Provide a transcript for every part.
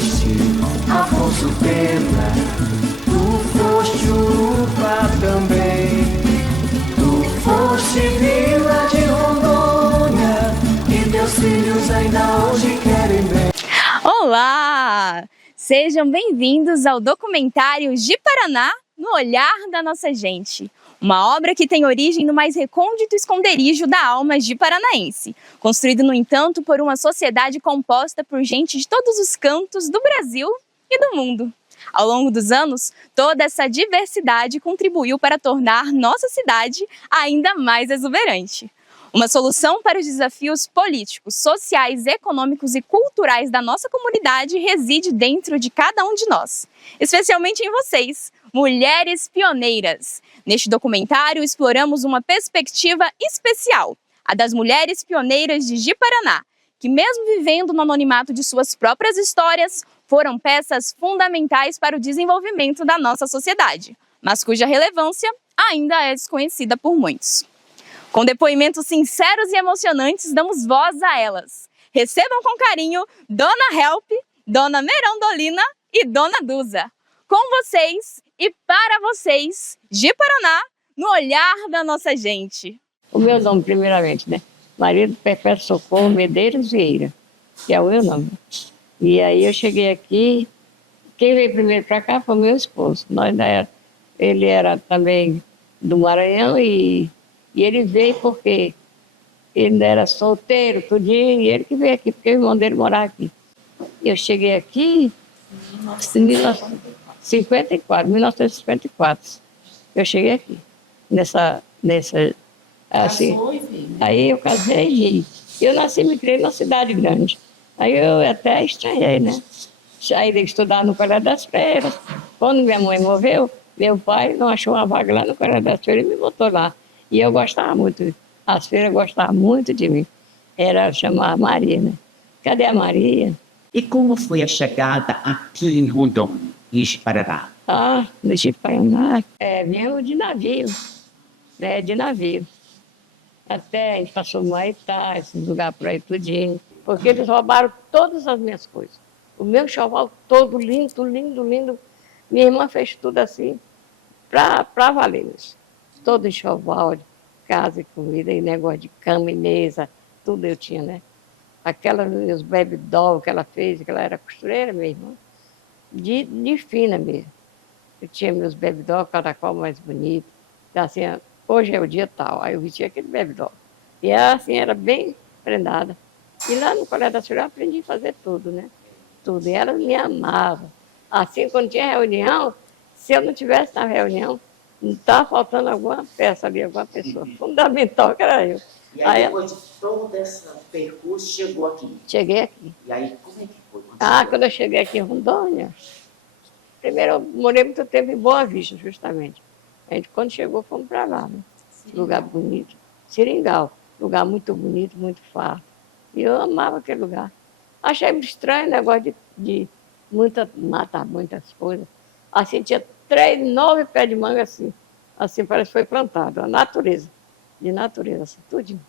foste Afonso Pena, tu foste Urupá também, tu foste Vila de Rondônia, e teus filhos ainda hoje querem bem. Olá! Sejam bem-vindos ao documentário Ji-Paraná, no olhar da nossa gente. Uma obra que tem origem no mais recôndito esconderijo da alma ji-paranaense, construído, no entanto, por uma sociedade composta por gente de todos os cantos do Brasil e do mundo. Ao longo dos anos, toda essa diversidade contribuiu para tornar nossa cidade ainda mais exuberante. Uma solução para os desafios políticos, sociais, econômicos e culturais da nossa comunidade reside dentro de cada um de nós, especialmente em vocês, mulheres pioneiras. Neste documentário, exploramos uma perspectiva especial, a das mulheres pioneiras de Ji-Paraná, que mesmo vivendo no anonimato de suas próprias histórias, foram peças fundamentais para o desenvolvimento da nossa sociedade, mas cuja relevância ainda é desconhecida por muitos. Com depoimentos sinceros e emocionantes, damos voz a elas. Recebam com carinho Dona Help, Dona Merandolina e Dona Duza. Com vocês e para vocês, Ji-Paraná, no olhar da nossa gente. O meu nome, primeiramente, né? Maria do Perpétuo Socorro Medeiros Vieira, que é o meu nome. E aí eu cheguei aqui, quem veio primeiro para cá foi meu esposo. Ele era também do Maranhão e ele veio porque ele era solteiro, tudinho, e ele que veio aqui, porque o irmão dele morava aqui. Eu cheguei aqui em 1954. Eu cheguei aqui, nessa assim. Aí eu casei e eu nasci e me criei numa cidade grande. Aí eu até estranhei, né? Saí de estudar no Colégio das Freiras. Quando minha mãe morreu, meu pai não achou uma vaga lá no Colégio das Freiras e me botou lá. E eu gostava muito, as freiras gostavam muito de mim. Era chamar Maria, né? Cadê a Maria? E como foi a chegada aqui em Rondônia, em Ji-Paraná? No Ji-Paraná, viemos de navio, né? De navio. Até a gente passou no Maitá, esses lugares por aí tudinho. Porque eles roubaram todas as minhas coisas. O meu enxoval todo lindo, lindo, lindo. Minha irmã fez tudo assim, para valer isso. Todo enxoval, de casa e comida, e negócio de cama e mesa, tudo eu tinha, né? Os baby doll que ela fez, que ela era costureira, minha irmã, de fina mesmo. Eu tinha meus baby doll, cada qual mais bonito. Então, assim, hoje é o dia tal, aí eu vestia aquele baby doll. E ela, assim, era bem prendada. E lá no Colégio da Cidade eu aprendi a fazer tudo, né? Tudo. E ela me amava. Assim, quando tinha reunião, se eu não estivesse na reunião, não estava faltando alguma peça ali, alguma pessoa fundamental, que era eu. E aí depois de todo esse percurso, chegou aqui? Cheguei aqui. E aí, como é que foi? Quando eu cheguei aqui em Rondônia, primeiro eu morei muito tempo em Boa Vista, justamente. A gente, quando chegou, fomos para lá, né? Lugar bonito. Seringal, lugar muito bonito, muito farto. E eu amava aquele lugar. Achei muito estranho o negócio de matar muitas coisas. Assim, tinha 9 pés de manga assim parece que foi plantado, a natureza, de natureza, assim, tudinho.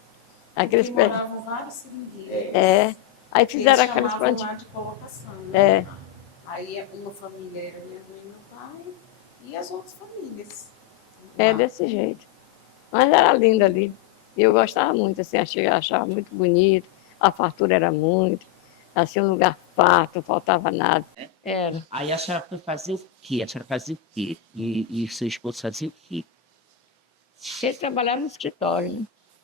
Aqueles pés. Moravam vários seringueiros. Aí fizeram aquelas plantinhas. De colocação, né? É. Aí uma família era minha mãe e meu pai, e as outras famílias. Desse jeito. Mas era lindo ali. E eu gostava muito, assim, achava muito bonito, a fartura era muito, assim, um lugar farto, não faltava nada. Era. Aí a senhora foi fazer o quê? A senhora fazia o quê? E seu esposo fazia o quê? Ele trabalhava no escritório, né?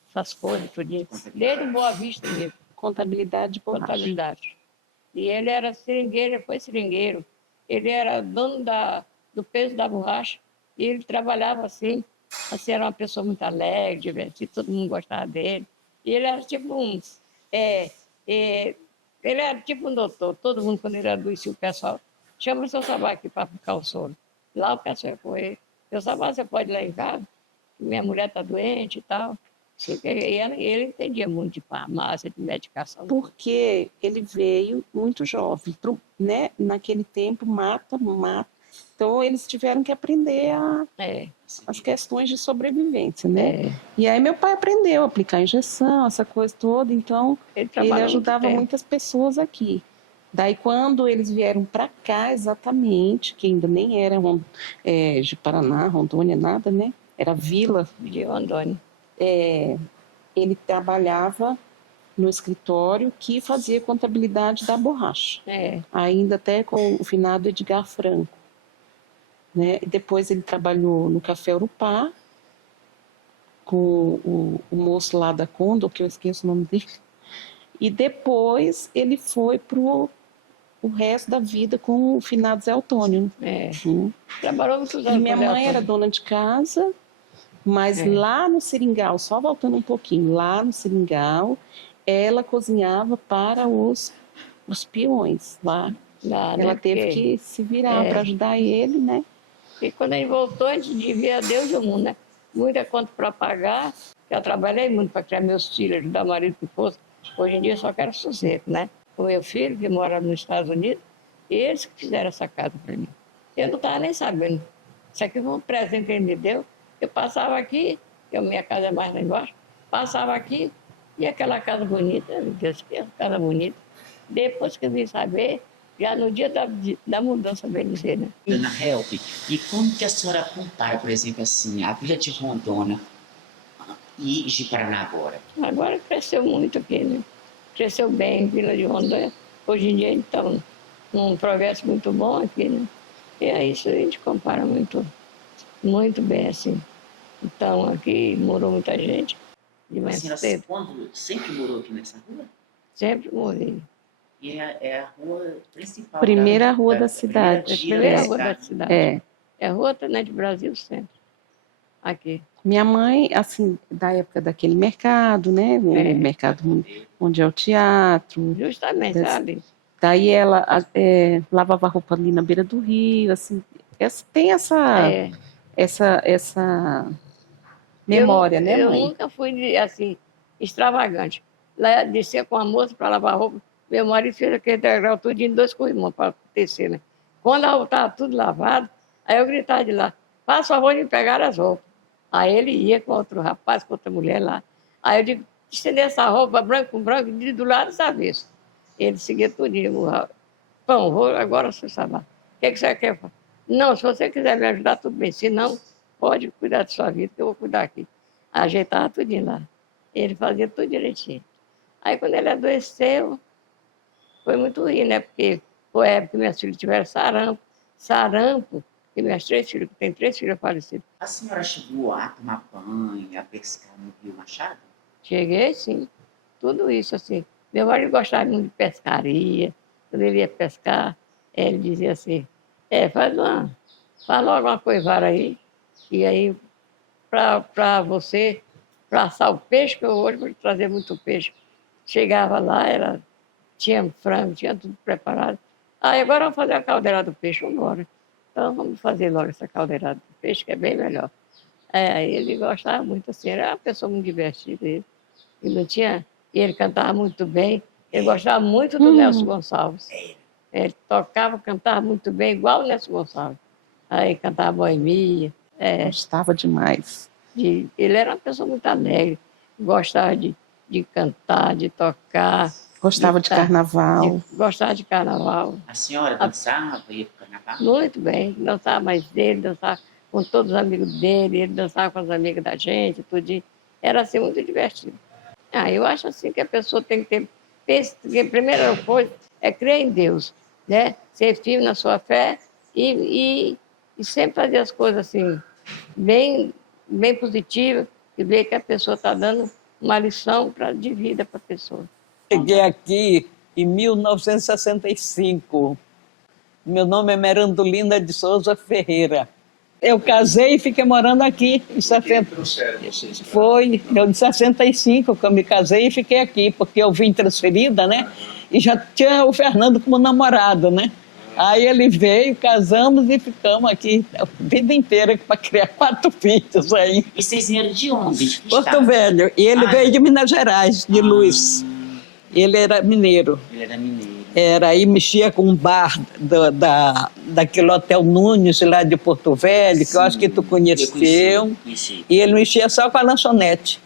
Essas coisas, tudo. Desde Boa Vista mesmo. Contabilidade. E ele era seringueiro, ele foi seringueiro. Ele era dono do peso da borracha. E ele trabalhava assim. Assim, era uma pessoa muito alegre, divertida, todo mundo gostava dele. E ele era tipo ele era tipo um doutor. Todo mundo, quando ele adoecia o pessoal, chama o seu Sabá aqui para aplicar o soro. Lá o pessoal ia com ele. Seu Sabá, você pode ir lá em casa? Minha mulher está doente e tal. E ele entendia muito de farmácia, de medicação. Porque ele veio muito jovem, né? Naquele tempo, mata. Então, eles tiveram que aprender as questões de sobrevivência, né? E aí, meu pai aprendeu a aplicar injeção, essa coisa toda. Então, ele ajudava muitas pessoas aqui. Daí, quando eles vieram para cá, exatamente, que ainda nem era de Paraná, Rondônia, nada, né? Era Vila De Rondônia. Ele trabalhava no escritório que fazia contabilidade da borracha. Ainda até com o finado Edgar Franco. Né? Depois ele trabalhou no Café Urupá, com o moço lá da Condor, que eu esqueço o nome dele. E depois ele foi pro o resto da vida com o finado Zé Antônio. Trabalhou muitos anos. E minha mãe era dona de casa, mas lá no Seringal, só voltando um pouquinho, lá no Seringal, ela cozinhava para os peões lá. Ela teve que se virar para ajudar ele, né? E quando a gente voltou, a gente devia a Deus e o mundo, né? Muita conta para pagar. Eu trabalhei muito para criar meus filhos, ajudar o marido que fosse. Hoje em dia eu só quero sossego, né? O meu filho, que mora nos Estados Unidos, eles que fizeram essa casa para mim. Eu não estava nem sabendo. Isso aqui foi um presente que ele me deu. Eu passava aqui, minha casa é mais lá embaixo, passava aqui, e aquela casa bonita, meu Deus, que casa bonita. Depois que eu vim saber, já no dia da mudança, bem dizer, né? Dona Help, e como que a senhora compara, por exemplo, assim, a Vila de Rondônia e de Paraná agora? Agora cresceu muito aqui, né? Cresceu bem, Vila de Rondônia. Hoje em dia, então, um progresso muito bom aqui, né? E é isso, a gente compara muito bem, assim. Então, aqui morou muita gente. De mais cedo. Sempre morou aqui nessa rua? Sempre morei. E é a rua principal. Primeira rua da cidade. Primeira rua da cidade. É a Rua Tenente Brasil Centro. Aqui. Minha mãe, assim, da época daquele mercado, né? O mercado onde é o teatro. Justamente, sabe? Daí ela lavava roupa ali na beira do rio, assim. Tem essa memória, né, mãe? Eu nunca fui, assim, extravagante. Lá descia com a moça para lavar roupa. Meu marido fez aquele degrau tudo em 2 corrimões para tecer, né? Quando a roupa estava tudo lavado, aí eu gritava de lá, faça favor de pegar as roupas. Aí ele ia com outro rapaz, com outra mulher lá. Aí eu digo, estender essa roupa branco com branco do lado dessa vez. Ele seguia tudinho. Pão, vou agora você sabe. O que você quer? Não, se você quiser me ajudar, tudo bem. Se não, pode cuidar da sua vida, que eu vou cuidar aqui. Ajeitava tudinho lá. Ele fazia tudo direitinho. Aí quando ele adoeceu, foi muito ruim, né? Porque foi a época que minhas filhas tiveram sarampo, e minhas 3 filhas, que tem 3 filhas falecidas. A senhora chegou a tomar banho, a pescar no Rio Machado? Cheguei, sim. Tudo isso, assim. Meu marido gostava muito de pescaria. Quando ele ia pescar, ele dizia assim, faz logo uma coivara aí, e aí, para você, para assar o peixe, que eu hoje vou trazer muito peixe. Chegava lá, tinha frango, tinha tudo preparado. Aí agora vamos fazer a caldeirada do peixe, vamos embora. Então vamos fazer logo essa caldeirada do peixe, que é bem melhor. Ele gostava muito, assim, era uma pessoa muito divertida. Ele cantava muito bem, ele gostava muito do Nelson Gonçalves. Ele tocava, cantava muito bem, igual o Nelson Gonçalves. Aí cantava boemia. Gostava demais. Ele era uma pessoa muito alegre, gostava de cantar, de tocar. Gostava de carnaval. Gostava de carnaval. A senhora dançava, ia para o carnaval? Muito bem, dançava mais dele, dançava com todos os amigos dele, ele dançava com as amigas da gente, tudo. Era assim muito divertido. Eu acho assim que a pessoa tem que ter, a primeira coisa é crer em Deus, né? Ser firme na sua fé e sempre fazer as coisas assim, bem positivas, e ver que a pessoa está dando uma lição de vida para a pessoa. Cheguei aqui em 1965. Meu nome é Merandolinda de Souza Ferreira. Eu casei e fiquei morando aqui em 60. Foi, eu de 65 que eu me casei e fiquei aqui, porque eu vim transferida, né? E já tinha o Fernando como namorado, né? Aí ele veio, casamos e ficamos aqui a vida inteira para criar 4 filhos aí. E vocês vieram de onde? Porto Velho. E ele veio de Minas Gerais, de Luz. Ele era mineiro. Ele era mineiro. Aí mexia com um bar daquele Hotel Nunes, lá de Porto Velho, que eu acho que tu conheceu. Conheci. E ele mexia só com a lanchonete.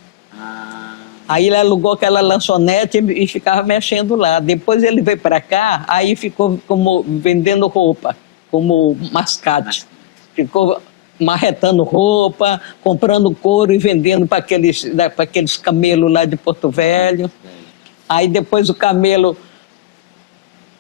Aí ele alugou aquela lanchonete e ficava mexendo lá. Depois ele veio para cá, aí ficou como vendendo roupa, como mascate. Ficou marretando roupa, comprando couro e vendendo para aqueles camelos lá de Porto Velho. Aí depois o camelo,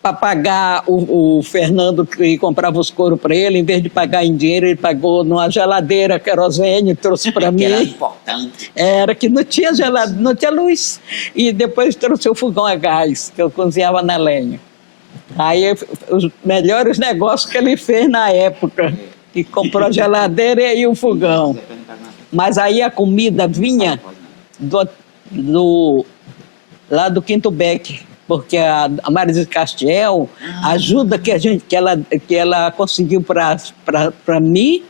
para pagar o Fernando, que comprava os couros para ele, em vez de pagar em dinheiro, ele pagou numa geladeira querosene, trouxe para mim. Que era importante. Era que não tinha geladeira, não tinha luz. E depois trouxe o fogão a gás, que eu cozinhava na lenha. Aí os melhores negócios que ele fez na época, que comprou a geladeira e o fogão. Mas aí a comida vinha lá do Quinto Beck, porque a Marisa Castiel, a ajuda que ela conseguiu para mim,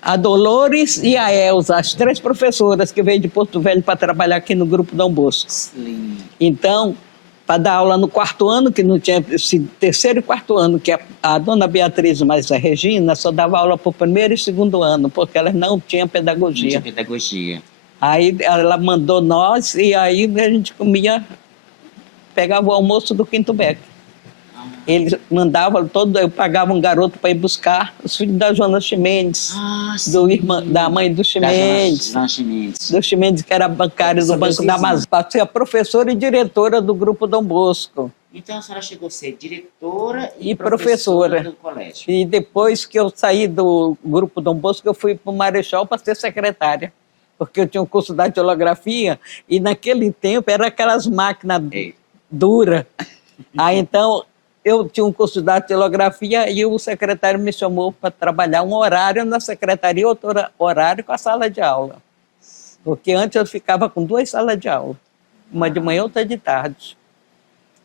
a Dolores e a Elza, as 3 professoras que veio de Porto Velho para trabalhar aqui no Grupo Dom Bosco. Sim. Então, para dar aula no 4º ano, que não tinha, esse 3º e 4º ano, que a dona Beatriz mais a Regina só dava aula para o 1º e 2º ano, porque elas não tinham pedagogia. Não tinha pedagogia. Aí ela mandou nós e aí a gente pegava o almoço do Quinto Beck. Eles mandavam eu pagava um garoto para ir buscar os filhos da Joana Chimendes, da mãe do Chimendes, do Chimendes, que era bancário do Banco da Amazônia. Passei a professora e diretora do Grupo Dom Bosco. Então a senhora chegou a ser diretora e professora do colégio. E depois que eu saí do Grupo Dom Bosco, eu fui para o Marechal para ser secretária, porque eu tinha um curso de datilografia e naquele tempo era aquelas máquinas duras. Aí então eu tinha um curso de datilografia e o secretário me chamou para trabalhar um horário na secretaria, outro horário com a sala de aula. Porque antes eu ficava com 2 salas de aula, uma de manhã e outra de tarde.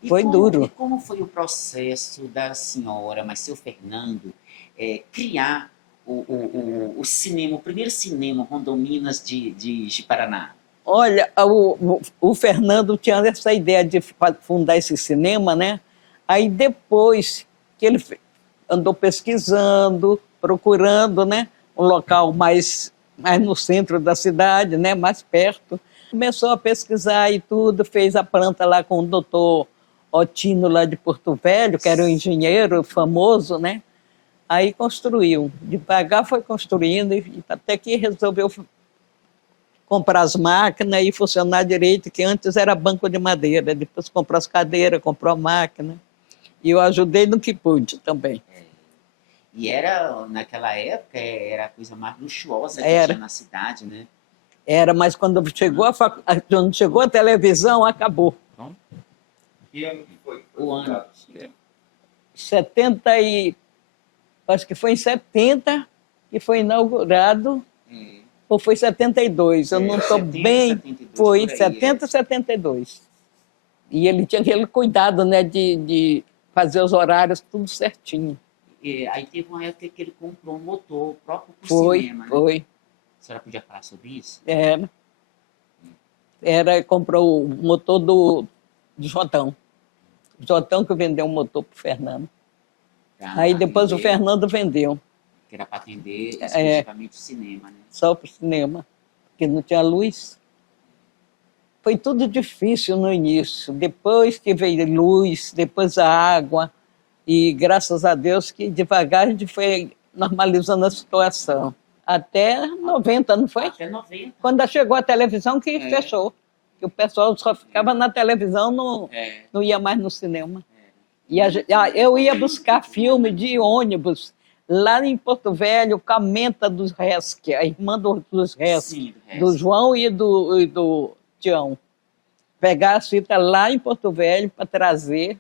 Foi duro. E como foi o processo da senhora, mas seu Fernando, criar o cinema, o primeiro cinema Rondominas de Paraná? Olha, o Fernando tinha essa ideia de fundar esse cinema, né? Aí depois que ele andou pesquisando, procurando, né, um local mais no centro da cidade, né, mais perto, começou a pesquisar e tudo, fez a planta lá com o doutor Otino lá de Porto Velho, que era um engenheiro famoso, né? Aí construiu, devagar foi construindo, até que resolveu comprar as máquinas e funcionar direito, que antes era banco de madeira, depois comprou as cadeiras, comprou a máquina. E eu ajudei no que pude também. E naquela época, era a coisa mais luxuosa que tinha na cidade, né? Era, mas quando chegou a televisão, acabou. Que ano que foi? O ano. 70 acho que foi em 70 que foi inaugurado, ou foi 72, eu não estou bem... 72, foi 70, 72. E ele tinha aquele cuidado, né, de fazer os horários tudo certinho. Aí teve uma época que ele comprou um motor próprio para o cinema, né? Foi. A senhora podia falar sobre isso? Comprou o motor do Jotão. O Jotão que vendeu um motor para o Fernando. Aí depois o Fernando vendeu. Que era para atender exclusivamente o cinema, né? Só para o cinema, porque não tinha luz. Foi tudo difícil no início. Depois que veio luz, depois a água. E graças a Deus que devagar a gente foi normalizando a situação. Até 90, não foi? Até 90. Quando chegou a televisão que fechou. Que o pessoal só ficava na televisão, não ia mais no cinema. E eu ia buscar filme de ônibus lá em Porto Velho, com a Menta dos Resque, a irmã dos Resque, do João e do Tião. Pegar a fita lá em Porto Velho para trazer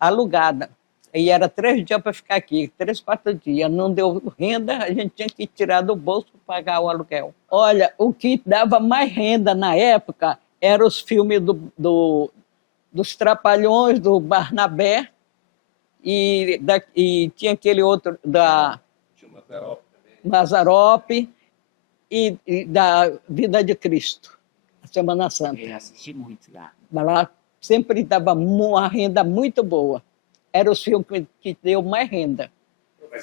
alugada. E era 3 dias para ficar aqui, 3, 4 dias. Não deu renda, a gente tinha que tirar do bolso para pagar o aluguel. Olha, o que dava mais renda na época eram os filmes dos Trapalhões, do Barnabé, e tinha aquele outro da Mazzaropi e da Vida de Cristo, a Semana Santa. Eu assisti muito lá. Mas lá sempre dava uma renda muito boa. Eram os filmes que deu mais renda.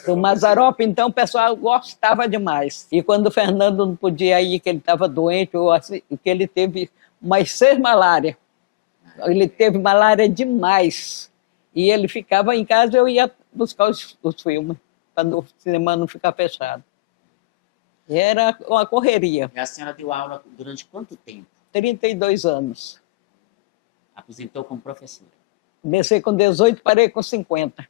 Do Mazzaropi, então, o pessoal gostava demais. E quando o Fernando não podia ir, que ele estava doente, ou assim, que ele teve umas 6 malárias. Ele teve malária demais. E ele ficava em casa, eu ia buscar os filmes, para o cinema não ficar fechado. E era uma correria. E a senhora deu aula durante quanto tempo? 32 anos. Aposentou como professora? Comecei com 18, parei com 50.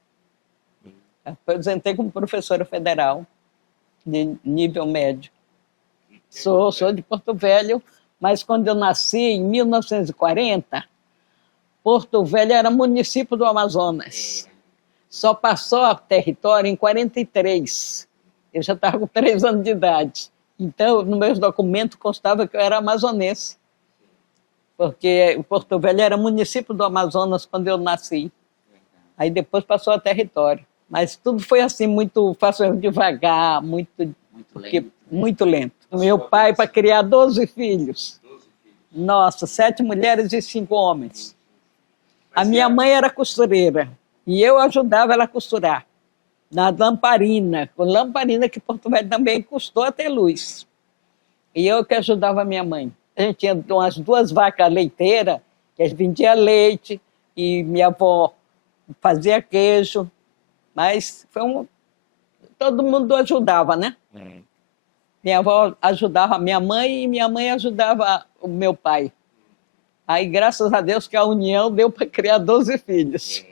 Aposentei como professora federal, de nível médio. Sou de Porto Velho, mas quando eu nasci, em 1940, Porto Velho era município do Amazonas. Só passou a território em 43. Eu já estava com 3 anos de idade. Então, no meus documentos constava que eu era amazonense, porque o Porto Velho era município do Amazonas quando eu nasci. Aí depois passou a território. Mas tudo foi assim, muito fácil, devagar, muito lento. Meu pai, para criar 12 filhos. Nossa, 7 mulheres e 5 homens. A minha mãe era costureira e eu ajudava ela a costurar. Na lamparina, com lamparina que Porto Velho também custou a ter luz. E eu que ajudava a minha mãe. A gente tinha umas 2 vacas leiteiras, que a gente vendia leite, e minha avó fazia queijo. Mas foi todo mundo ajudava, né? Minha avó ajudava a minha mãe e minha mãe ajudava o meu pai. Aí, graças a Deus, que a união deu para criar 12 filhos.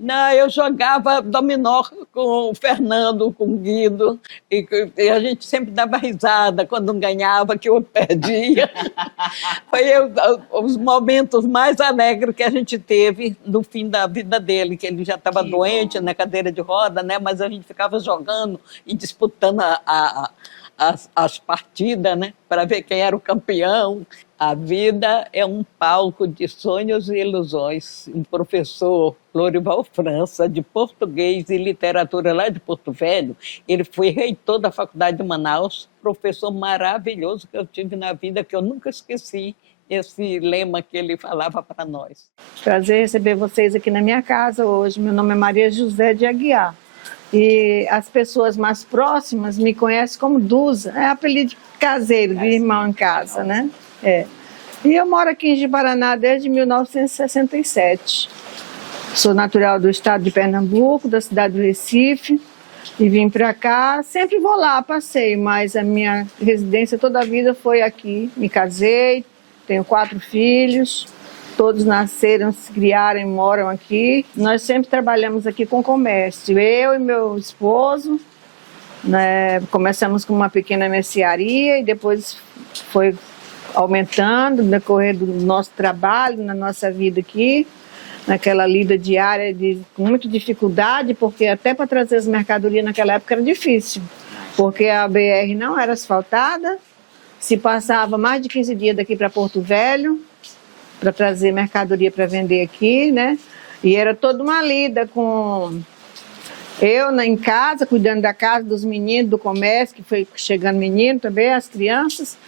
Não, eu jogava dominó com o Fernando, com o Guido, e a gente sempre dava risada quando não ganhava, que eu perdia. Foi os momentos mais alegres que a gente teve no fim da vida dele, que ele já estava doente, na cadeira de roda, né? Mas a gente ficava jogando e disputando as partidas, né? Para ver quem era o campeão. A vida é um palco de sonhos e ilusões. Um professor, Lorival França, de português e literatura lá de Porto Velho, ele foi reitor da Faculdade de Manaus, professor maravilhoso que eu tive na vida, que eu nunca esqueci esse lema que ele falava para nós. Prazer receber vocês aqui na minha casa hoje. Meu nome é Maria José de Aguiar. E as pessoas mais próximas me conhecem como Dusa, é apelido caseiro, de irmão em casa, né? E eu moro aqui em Ji-Paraná desde 1967. Sou natural do estado de Pernambuco, da cidade do Recife, e vim para cá. Sempre vou lá, passeio, mas a minha residência toda a vida foi aqui. Me casei, tenho 4 filhos, todos nasceram, se criaram, moram aqui. Nós sempre trabalhamos aqui com comércio. Eu e meu esposo, né, começamos com uma pequena mercearia e depois foi aumentando no decorrer do nosso trabalho, na nossa vida aqui, naquela lida diária com muita dificuldade, porque até para trazer as mercadorias naquela época era difícil, porque a BR não era asfaltada, se passava mais de 15 dias daqui para Porto Velho, para trazer mercadoria para vender aqui, né? E era toda uma lida com eu em casa, cuidando da casa, dos meninos, do comércio, que foi chegando menino também, as crianças,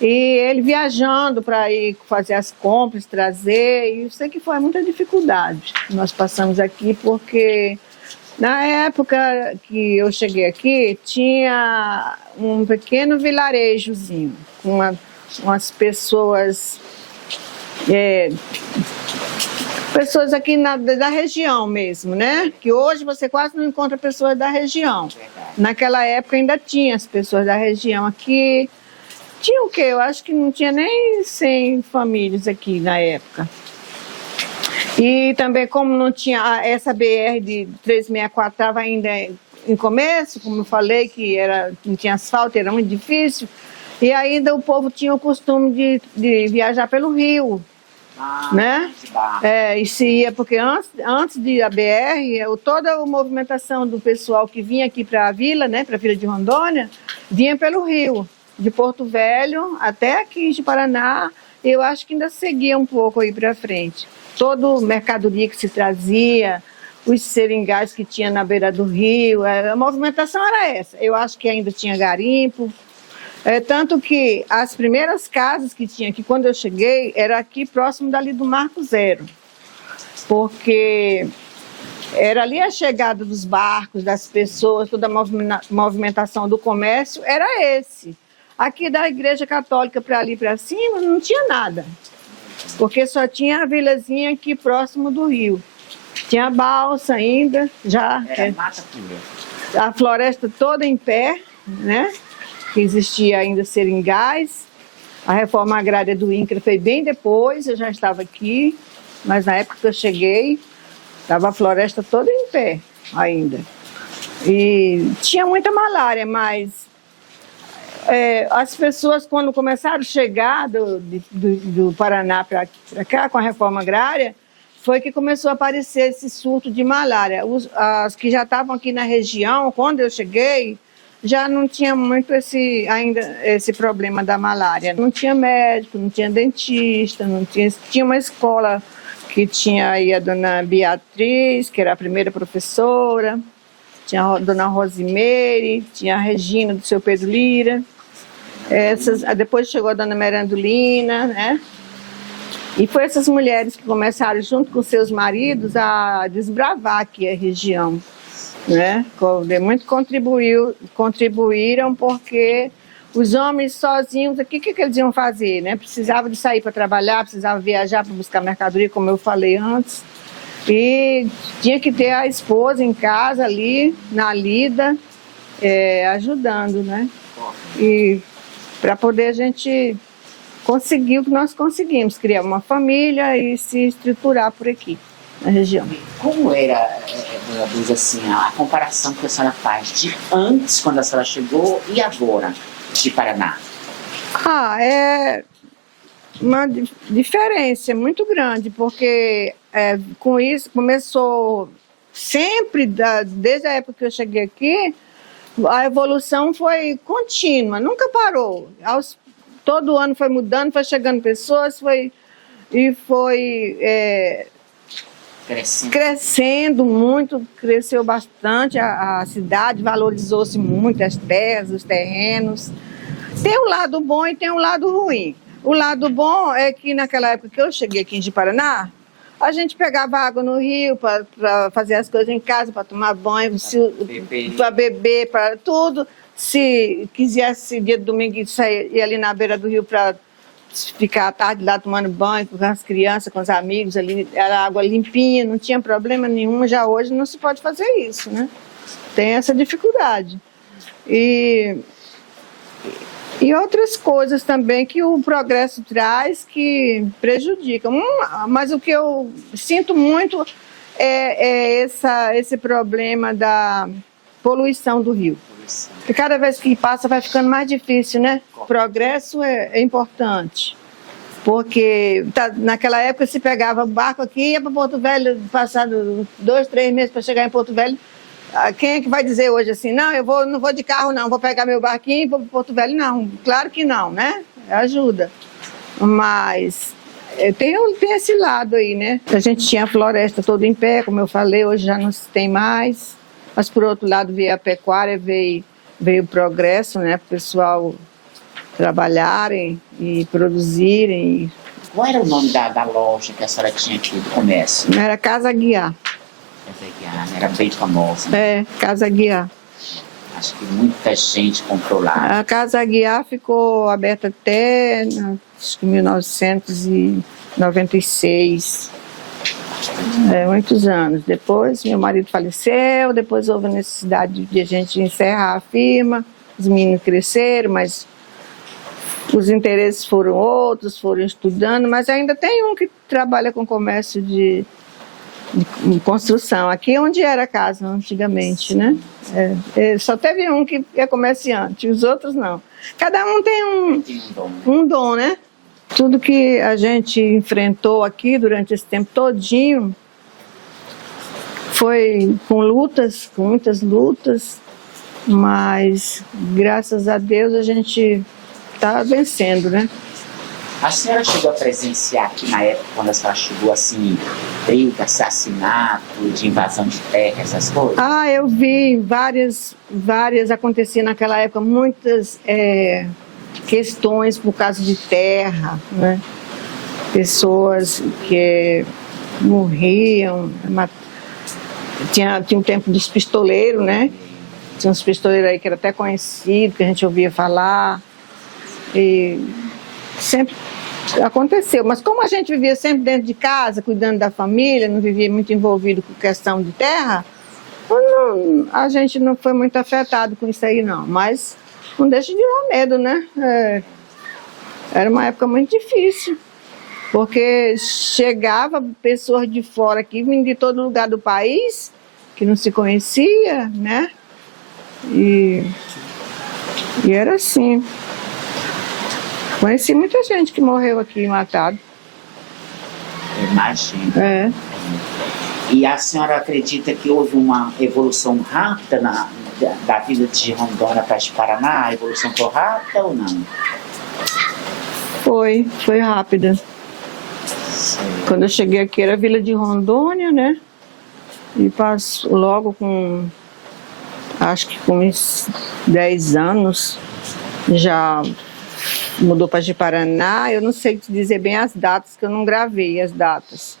e ele viajando para ir fazer as compras, trazer, e eu sei que foi muita dificuldade. Nós passamos aqui porque, na época que eu cheguei aqui, tinha um pequeno vilarejozinho, com umas pessoas... pessoas aqui da região mesmo, né? Que hoje você quase não encontra pessoas da região. Naquela época ainda tinha as pessoas da região aqui. Tinha o quê? Eu acho que não tinha nem 100 famílias aqui na época. E também, como não tinha essa BR de 364, estava ainda em começo, como eu falei, que não tinha asfalto, era muito difícil. E ainda o povo tinha o costume de viajar pelo rio, né? E se ia, porque antes de a BR, toda a movimentação do pessoal que vinha aqui para a vila, né, para a vila de Rondônia, vinha pelo rio, de Porto Velho até aqui de Paraná. Eu acho que ainda seguia um pouco aí para frente. Toda mercadoria que se trazia, os seringais que tinha na beira do rio, a movimentação era essa. Eu acho que ainda tinha garimpo. Tanto que as primeiras casas que tinha aqui, quando eu cheguei, era aqui próximo dali do Marco Zero. Porque Era ali a chegada dos barcos, das pessoas, toda a movimentação do comércio, era esse. Aqui da Igreja Católica para ali para cima não tinha nada, porque só tinha a vilazinha aqui próximo do rio. Tinha balsa ainda, já. Era mata pura. A floresta toda em pé, né? Que existia ainda seringais. A reforma agrária do INCRA foi bem depois, eu já estava aqui, mas na época que eu cheguei, estava a floresta toda em pé ainda. E tinha muita malária, mas as pessoas, quando começaram a chegar do Paraná para cá, com a reforma agrária, foi que começou a aparecer esse surto de malária. As que já estavam aqui na região, quando eu cheguei, já não tinha muito esse problema da malária. Não tinha médico, não tinha dentista, tinha uma escola que tinha aí a dona Beatriz, que era a primeira professora, tinha a dona Rosimeire, tinha a Regina do seu Pedro Lira, depois chegou a dona Merandolina, né? E foi essas mulheres que começaram, junto com seus maridos, a desbravar aqui a região, né? Muito contribuíram, porque os homens sozinhos aqui, o que eles iam fazer, né? Precisavam de sair para trabalhar, precisavam viajar para buscar mercadoria, como eu falei antes. E tinha que ter a esposa em casa ali, na lida, ajudando, né? E para poder a gente conseguir o que nós conseguimos, criar uma família e se estruturar por aqui, na região. Como era, Dulce, assim, a comparação que a senhora faz de antes, quando a senhora chegou, e agora, de Paraná? É uma diferença muito grande, porque com isso começou sempre, desde a época que eu cheguei aqui, a evolução foi contínua, nunca parou. Todo ano foi mudando, foi chegando pessoas, foi crescendo muito, cresceu bastante a cidade, valorizou-se muito as terras, os terrenos. Tem um lado bom e tem um lado ruim. O lado bom é que naquela época que eu cheguei aqui em Ji-Paraná, a gente pegava água no rio para fazer as coisas em casa, para tomar banho, para beber, para tudo. Se quisesse, dia de domingo, ir ali na beira do rio para ficar à tarde lá tomando banho com as crianças, com os amigos, ali era água limpinha, não tinha problema nenhum. Já hoje não se pode fazer isso, né? Tem essa dificuldade. E outras coisas também que o progresso traz que prejudicam. Mas o que eu sinto muito é esse problema da poluição do rio. Porque cada vez que passa vai ficando mais difícil, né? O progresso é importante. Porque naquela época se pegava o barco aqui e ia para Porto Velho, passado 2, 3 meses para chegar em Porto Velho. Quem é que vai dizer hoje assim, não, não vou de carro não, vou pegar meu barquinho e vou para Porto Velho? Não, claro que não, né? Ajuda. Mas tem esse lado aí, né? A gente tinha a floresta toda em pé, como eu falei, hoje já não se tem mais. Mas, por outro lado, veio a pecuária, veio o progresso, né? Para o pessoal trabalharem e produzirem. Qual era o nome da loja que a senhora tinha aqui do comércio? Era Casa Aguiar. Casa Aguiar, era bem famosa. Né? Casa Aguiar. Acho que muita gente comprou lá. A Casa Aguiar ficou aberta até acho que 1996. Muitos anos. Depois meu marido faleceu, depois houve a necessidade de a gente encerrar a firma. Os meninos cresceram, mas os interesses foram outros, foram estudando, mas ainda tem um que trabalha com comércio de construção. Aqui onde era a casa antigamente, né? Só teve um que é comerciante, os outros não. Cada um tem um dom, né? Tudo que a gente enfrentou aqui durante esse tempo todinho foi com lutas, com muitas lutas, mas graças a Deus a gente está vencendo, né? A senhora chegou a presenciar aqui na época, quando a senhora chegou, assim, briga, assassinato, de invasão de terra, essas coisas? Eu vi várias aconteciam naquela época, muitas questões por causa de terra, né? Pessoas que morriam, Tinha um tempo dos pistoleiros, né? Tinha uns pistoleiros aí que era até conhecido, que a gente ouvia falar. E sempre aconteceu. Mas como a gente vivia sempre dentro de casa, cuidando da família, não vivia muito envolvido com questão de terra, a gente não foi muito afetado com isso aí, não. Mas não deixa de dar medo, né? Era uma época muito difícil. Porque chegava pessoas de fora aqui, vindo de todo lugar do país, que não se conhecia, né? E era assim. Conheci muita gente que morreu aqui matado. Imagina. É. E a senhora acredita que houve uma evolução rápida da vila de Rondônia para Ji-Paraná? A evolução foi rápida ou não? Foi rápida. Quando eu cheguei aqui era a vila de Rondônia, né? E passou logo acho que com uns 10 anos, já mudou para Ji-Paraná. Eu não sei te dizer bem as datas, que eu não gravei as datas.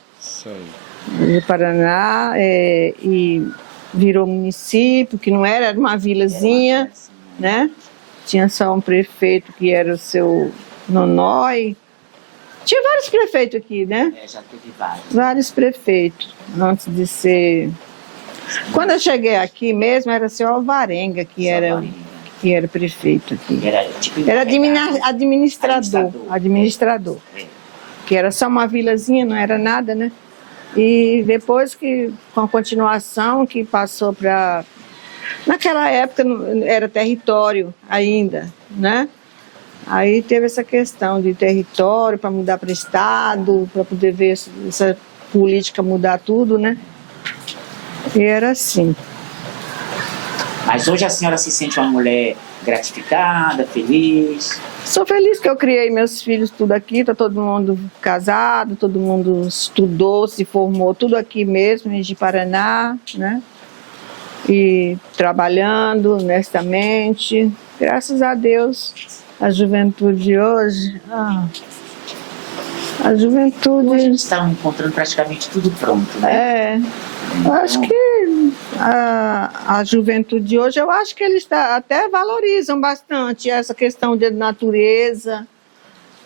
Ji-Paraná e virou município, que não era uma vilazinha, né? Tinha só um prefeito que era o seu Nonói. Tinha vários prefeitos aqui, né? Já teve vários. Vários prefeitos, antes de ser... Quando eu cheguei aqui mesmo, era o seu Alvarenga, que era prefeito aqui. Era administrador. Que era só uma vilazinha, não era nada, né? E depois que, com a continuação, que passou para... Naquela época era território ainda, né? Aí teve essa questão de território para mudar para estado, para poder ver essa política mudar tudo, né? E era assim. Mas hoje a senhora se sente uma mulher gratificada, feliz? Sou feliz que eu criei meus filhos tudo aqui, tá todo mundo casado, todo mundo estudou, se formou, tudo aqui mesmo, em Ji-Paraná, né? E trabalhando honestamente. Graças a Deus, a juventude de hoje... A juventude... Hoje eles estão encontrando praticamente tudo pronto, né? Eu acho que a juventude de hoje, eu acho que eles até valorizam bastante essa questão de natureza,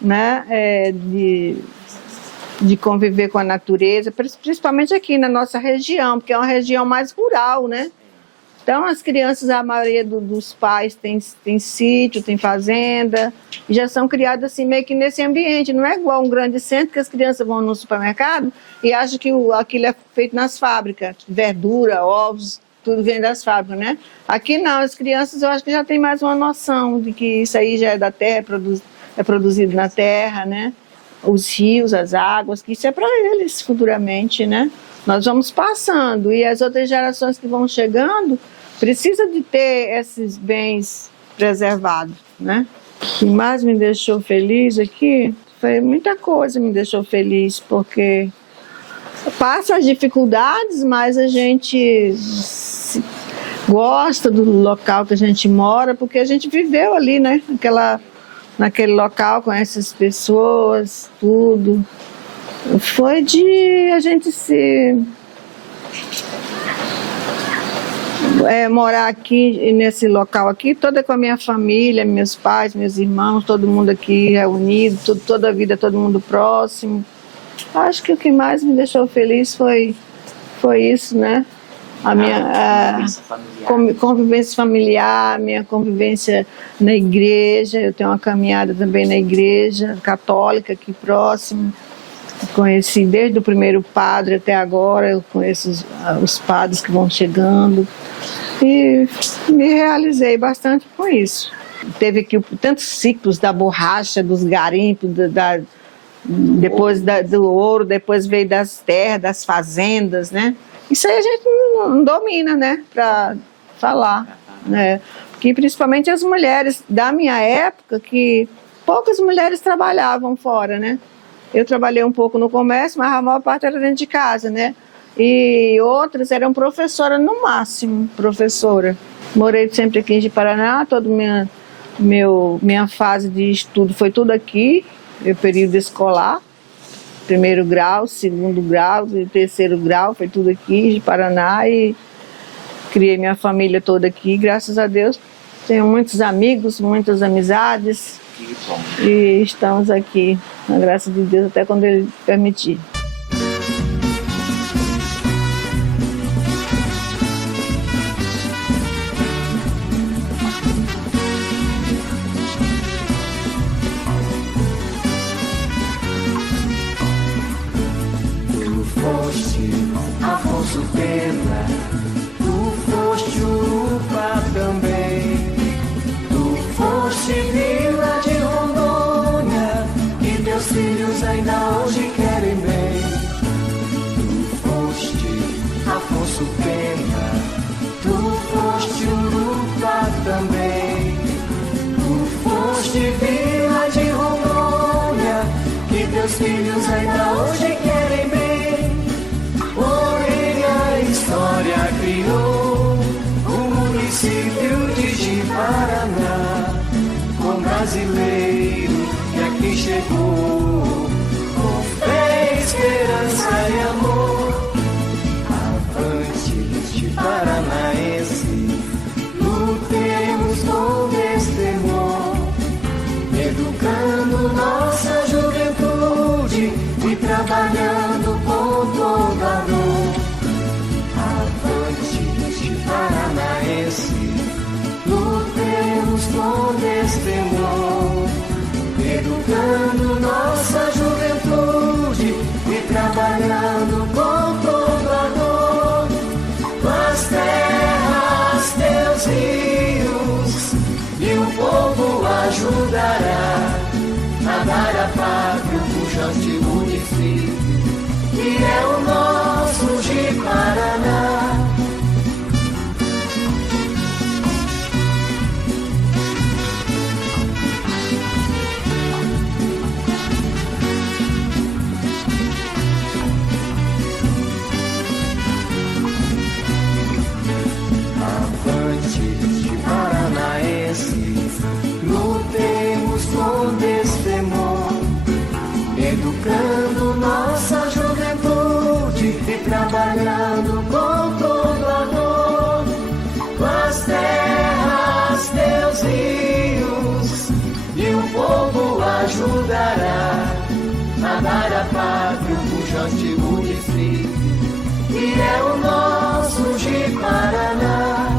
né? De conviver com a natureza, principalmente aqui na nossa região, porque é uma região mais rural, né? Então, as crianças, a maioria dos pais tem sítio, tem fazenda, e já são criadas assim, meio que nesse ambiente. Não é igual um grande centro que as crianças vão no supermercado e acham que aquilo é feito nas fábricas. Verdura, ovos, tudo vem das fábricas, né? Aqui não, as crianças eu acho que já têm mais uma noção de que isso aí já é da terra, é produzido na terra, né? Os rios, as águas, que isso é para eles futuramente, né? Nós vamos passando e as outras gerações que vão chegando precisam de ter esses bens preservados, né? O que mais me deixou feliz aqui foi muita coisa me deixou feliz, porque passa as dificuldades, mas a gente gosta do local que a gente mora, porque a gente viveu ali, né? Naquele local, com essas pessoas, tudo. Foi de a gente morar aqui, nesse local aqui, toda com a minha família, meus pais, meus irmãos, todo mundo aqui reunido, toda a vida, todo mundo próximo. Acho que o que mais me deixou feliz foi isso, né? A minha convivência familiar, minha convivência na igreja. Eu tenho uma caminhada também na igreja católica aqui próximo. Conheci desde o primeiro padre até agora, eu conheço os padres que vão chegando e me realizei bastante com isso. Teve aqui tantos ciclos da borracha, dos garimpos, depois do ouro, depois veio das terras, das fazendas, né? Isso aí a gente não domina, né, para falar, né? Porque principalmente as mulheres da minha época, que poucas mulheres trabalhavam fora, né? Eu trabalhei um pouco no comércio, mas a maior parte era dentro de casa, né? E outras eram professora, no máximo, professora. Morei sempre aqui em Ji-Paraná, toda minha fase de estudo foi tudo aqui, meu período escolar. primeiro grau, segundo grau e terceiro grau, foi tudo aqui de Paraná e criei minha família toda aqui, graças a Deus. Tenho muitos amigos, muitas amizades e estamos aqui, na graça de Deus, até quando Ele permitir. Tu foste Afonso Pena, tu foste Urupá também. Tu foste Vila de Rondônia, e teus filhos ainda hoje querem bem. Tu foste Afonso Pena, tu foste Urupá também. Tu foste Vila de Rondônia, que teus filhos ainda hoje querem bem. Porém a história criou o município de Ji-Paraná, com brasileiro que aqui chegou, com fé, esperança e amor. Avante, Ji-Paranaense, lutemos com destemor, educando nossa juventude e trabalhando com toda a dor. Avante, Paranaense, lutemos com destemor, educando nossa juventude e trabalhando com toda a dor. Tuas terras, teus rios, e o povo ajudará a dar a pátria o pujante município, que é o nosso Ji-Paraná. Avante, Ji-Paranaense, lutemos com destemor, educando nossa juventude e trabalhando com toda a dor. Tuas terras, teus rios, e o povo ajudará a dar a pátria o pujante município, que é o nosso Ji-Paraná.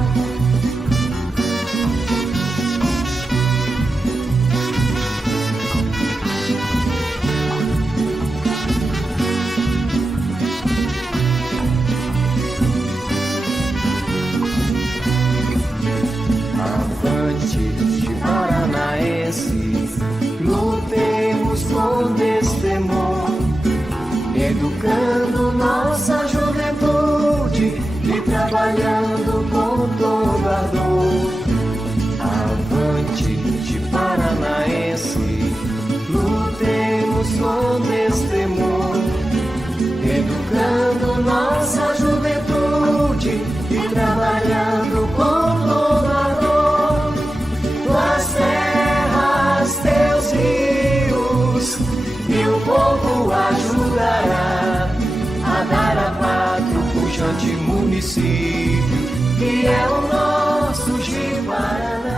Avante, Ji-Paranaense, lutemos com destemor, educando nossa juventude e trabalhando com toda a dor. Avante, Ji-Paranaense, lutemos com destemor, educando nossa juventude e trabalhando com toda a dor. Tuas terras, teus rios, e o povo ajudará a dar a pátria o pujante município, que é o nosso Ji-Paraná.